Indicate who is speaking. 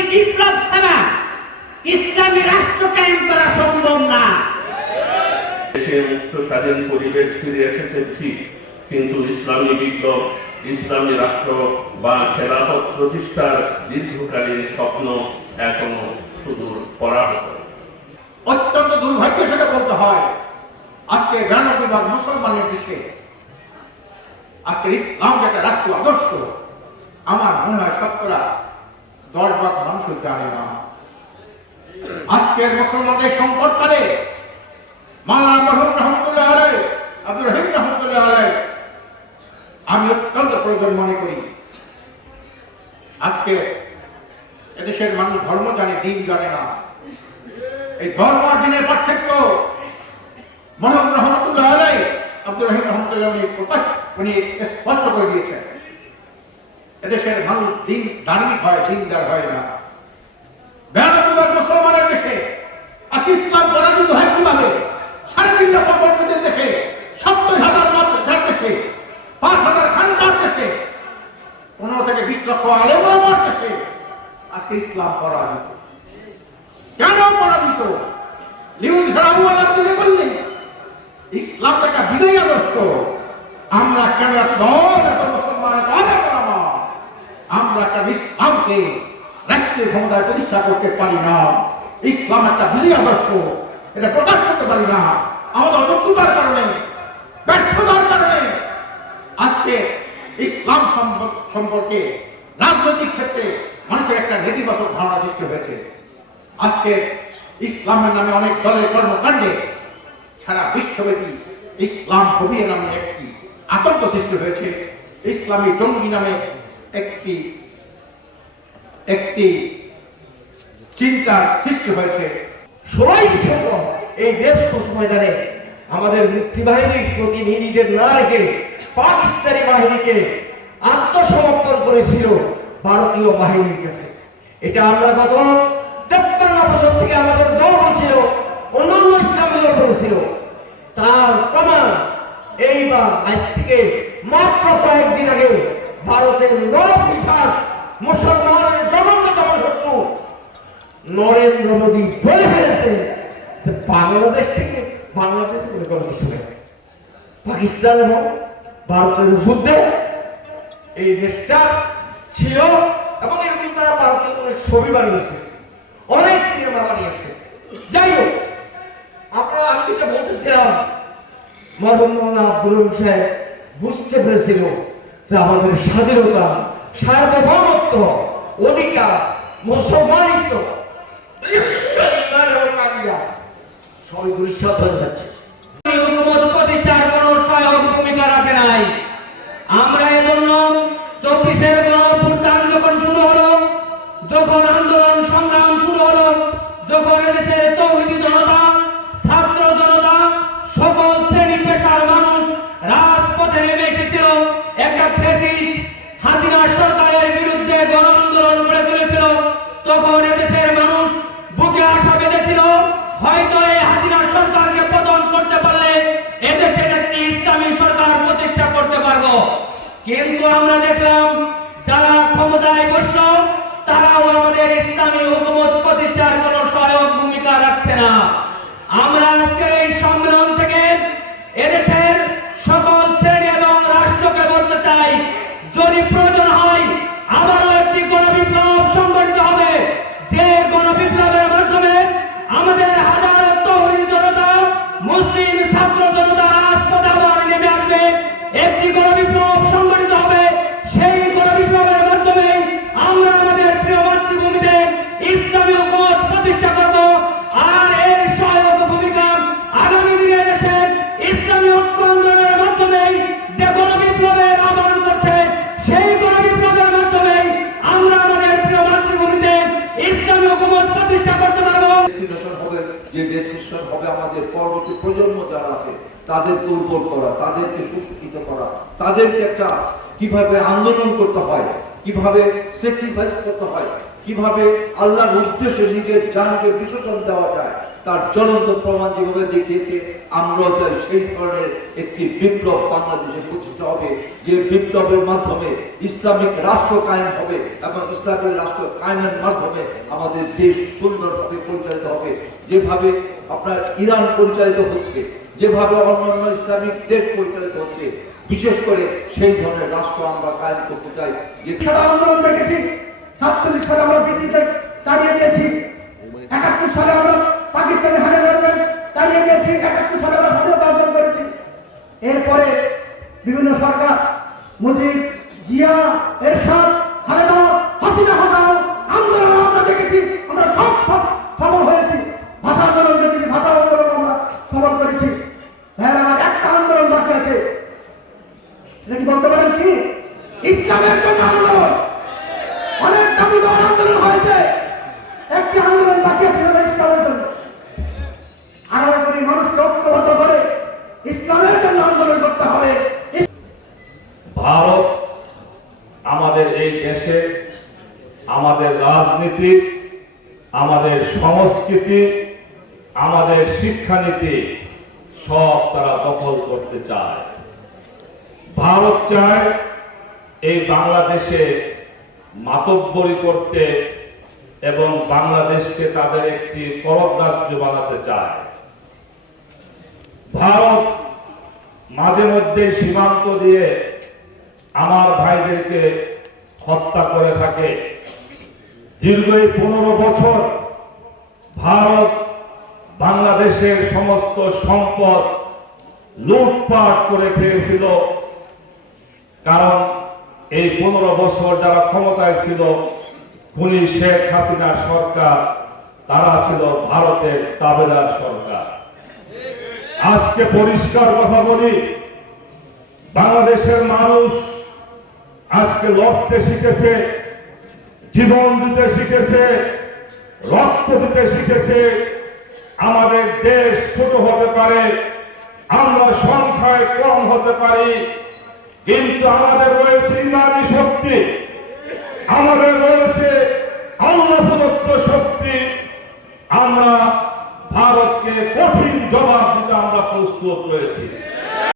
Speaker 1: ইসলামী বিপ্লব ছাড়া ইসলামী রাষ্ট্র কায়েম করা সম্ভব না।
Speaker 2: দেশে মুক্ত স্বাধীন পরিবেশ ফিরে এসেছে ঠিক কিন্তু ইসলামী বিপ্লব ইসলামী রাষ্ট্র বা খেলাফত প্রতিষ্ঠার দীর্ঘকালীন স্বপ্ন এখনও সুদূর পরাহত
Speaker 3: অত্যন্ত দুর্ভাগ্য সেটা বলতে হয় আজকে গ্রানবিভাগ মুসলমানের দেশে আজকে ইসলাম যেটা রাষ্ট্রীয় আদর্শ আমার মনে হয় শতকরা দশ ভাগ মানুষও জানে না। আজকের মুসলমানদের সংকটকালে মরহুম রহমতুল্লাহ আলাই, আব্দুর রহিম রহমতুল্লাহ আলাই, আমি অত্যন্ত প্রয়োজন মনে করি। আজকে এদেশের মানুষ ধর্ম জানে, দিন জানে না। এই ধর্ম দিনের পার্থক্য মরহম রহমতুল্লাহ আলাই, আব্দুর রহিম রহমতুল্লাহ উনি প্রকাশ উনি স্পষ্ট করে দিয়েছেন। এদেশের মানুষ দিন, ধার্মিক হয়, দিনদার হয় না। মুসলমানের দেশে, আজকে ইসলাম পরাজিত হয় কীভাবে? সাড়ে তিন লক্ষ দেশে, সত্তর হাজার মাদ্রাসার পাঁচ হাজার পনেরো থেকে বিশ লক্ষ আলেমার দেশে, আজকে ইসলাম পরাজিত। কেন পরাজিত? নিউজ হেরাওয়ালা তিনি বললেন ইসলাম একটা বিজয়ী আদর্শ। আমরা কেন এত আলেম ওলামা? আমরা কেন ইসলামকে রাষ্ট্রীয় ক্ষমতায় প্রতিষ্ঠা করতে পারি না। ইসলাম একটা বিজয়ী আদর্শ। এটা প্রকাশ করতে পারি না। আমাদের অযোগ্যতার কারণে, ব্যর্থতার কারণে আজকে ইসলাম সম্প- সম্পর্কে রাজনৈতিক ক্ষেত্রে মানুষের একটা নেতিবাচক ধারণা সৃষ্টি হয়েছে। আজকে ইসলামের নামে অনেক দলের কর্মকাণ্ডে সারা বিশ্বব্যাপী ইসলাম ফোবিয়া নামে একটি আতঙ্ক সৃষ্টি হয়েছে। ইসলামী জঙ্গি নামে একটি একটি চিন্তার সৃষ্টি হয়েছে।
Speaker 4: ষোলোই ডিসেম্বর এই ব্যস্ত ময়দানে আমাদের মুক্তিবাহিনীর প্রতিনিধিদের না রেখে পাকিস্তানি বাহিনীকে আত্মসমর্পণ করেছিল ভারতীয় বাহিনীর কাছে। এটা আমরা গত তেপ্পান্ন বছর থেকে আমাদের দল বলছিল অন্যান্য ইসলামী দল বলেছিল। তার প্রমাণ এইবার আজ থেকে মাত্র কয়েকদিন আগে ভারতের নর বিশ্বাস মুসলমানের জঘন্যতম শত্রু। নরেন্দ্র মোদী বলে ফেলেছে যে বাংলাদেশ থেকে বাংলাদেশ থেকে কোনো কিছু পাকিস্তান এবং ভারতের যুদ্ধে এই দেশটা ছিল এবং এরকম তারা ভারতীয় অনেক ছবি বানিয়েছে, অনেক সিনেমা বানিয়েছে। যাই হোক, আমরা আমি যেটা বলতেছিলাম মরহুম মৌলানা আব্দুল সাহেব বুঝতে পেরেছিল যে আমাদের স্বাধীনতা সার্বভৌমত্ব, অধিকার, মুসলমানিত্ব। সবই
Speaker 5: প্রতিষ্ঠার সহায়ক চব্বিশের শুরু হলো আন্দোলন শুরু হলো জনতা, ছাত্র জনতা, সকল শ্রেণি মানুষ রাজপথে এসেছিল, একটা হাসিনা সরকারের বিরুদ্ধে গণ আন্দোলন গড়ে তুলেছিল, তখন এদেশের মানুষ বুকে আশা বেঁধেছিল, হয়তো এই হাসিনা সরকারকে পতন করতে পারলে এদেশে একটি ইসলামী সরকার প্রতিষ্ঠা করতে পারব। কিন্তু আমরা দেখলাম, যারা ক্ষমতায় বসল, তারাও আমাদের ইসলামী হুকুমত প্রতিষ্ঠা করতে পারব।
Speaker 6: হবে, যে ডেস্টিনেশন হবে আমাদের পরবর্তী প্রজন্ম যারা আছে, তাদেরকে উর্বর করা, তাদেরকে সুশিক্ষিত করা, তাদেরকে একটা কীভাবে আন্দোলন করতে হয়, কীভাবে স্যাক্রিফাইস করতে হয়, কীভাবে আল্লাহর উদ্দেশ্যে নিজের জানকে বিসর্জন দেওয়া যায়, তার জ্বলন্ত প্রমাণ যেভাবে দেখিয়েছে আমরাও চাই সেই ধরনের একটি বিপ্লব বাংলাদেশে প্রতিষ্ঠা হবে যে বিপ্লবের মাধ্যমে ইসলামিক রাষ্ট্র কায়েম হবে এবং ইসলামিক রাষ্ট্র কায়েমের মাধ্যমে আমাদের দেশ সুন্দরভাবে পরিচালিত হবে। যেভাবে আপনার ইরান পরিচালিত হচ্ছে যেভাবে অন্যান্য ইসলামিক দেশ পরিচালিত হচ্ছে বিশেষ করে সেই ধরনের রাষ্ট্র আমরা কায়েম করতে চাই যে
Speaker 7: সারা আন্দোলন দেখেছি সাতচল্লিশ সালে আমরা ব্রিটিশদের তাড়িয়ে দিয়েছি একাত্তর সালে আমরা পাকিস্তানি হানাদারদের তাড়িয়ে দিয়েছি একাত্তর সালে আমরা স্বাধীনতা অর্জন করেছি। এরপরে বিভিন্ন সরকার, মুজিব, জিয়া, এরশাদ, খালেদা, হাসিনা হটাও আন্দোলন আমরা দেখেছি, আমরা সব সব সফল হয়েছি। ভাষা আন্দোলন দেখেছি, ভাষা আন্দোলন আমরা সফল করেছি। হ্যাঁ আমার একটা আন্দোলন বাকি আছে। সেটা কি বলতে পারেন কি? ইসলামের জন্য আন্দোলন। অনেক দাবি আন্দোলন হয়েছে। একটি আন্দোলন বাকি আছে ইসলামের আঠারো কোটি মানুষকে ঐক্যবদ্ধ করে, ইসলামের জন্য আন্দোলন করতে হবে।
Speaker 8: ভারত আমাদের এই দেশে, আমাদের রাজনীতি, আমাদের সংস্কৃতি, আমাদের শিক্ষানীতি, সব তারা দখল করতে চায়। ভারত চায় এই বাংলাদেশে মাতব্বরি করতে এবং বাংলাদেশকে তাদের একটি করব রাজ্য বানাতে চায়। ভারত মাঝে মধ্যে সীমান্ত দিয়ে আমার ভাইদেরকে হত্যা করে থাকে। দীর্ঘ পনেরো বছর ভারত বাংলাদেশের সমস্ত সম্পদ লুটপাট করে খেয়েছিল। কারণ এই পনেরো বছর যারা ক্ষমতায় ছিল, খুনি শেখ হাসিনার সরকার, তারা ছিল ভারতের তাবেদার সরকার। আজকে পরিষ্কার কথা বলি, বাংলাদেশের মানুষ আজকে লড়তে শিখেছে, জীবন দিতে শিখেছে, রক্ত দিতে শিখেছে। আমাদের দেশ ছোট হতে পারে, আমরা সংখ্যায় কম হতে পারি, কিন্তু আমাদের রয়েছে ইমানি শক্তি। আমাদের রয়েছে আল্লাহ প্রদত্ত শক্তি। আমরা ভারতকে কঠিন জবাব দিতে আমরা প্রস্তুত রয়েছি।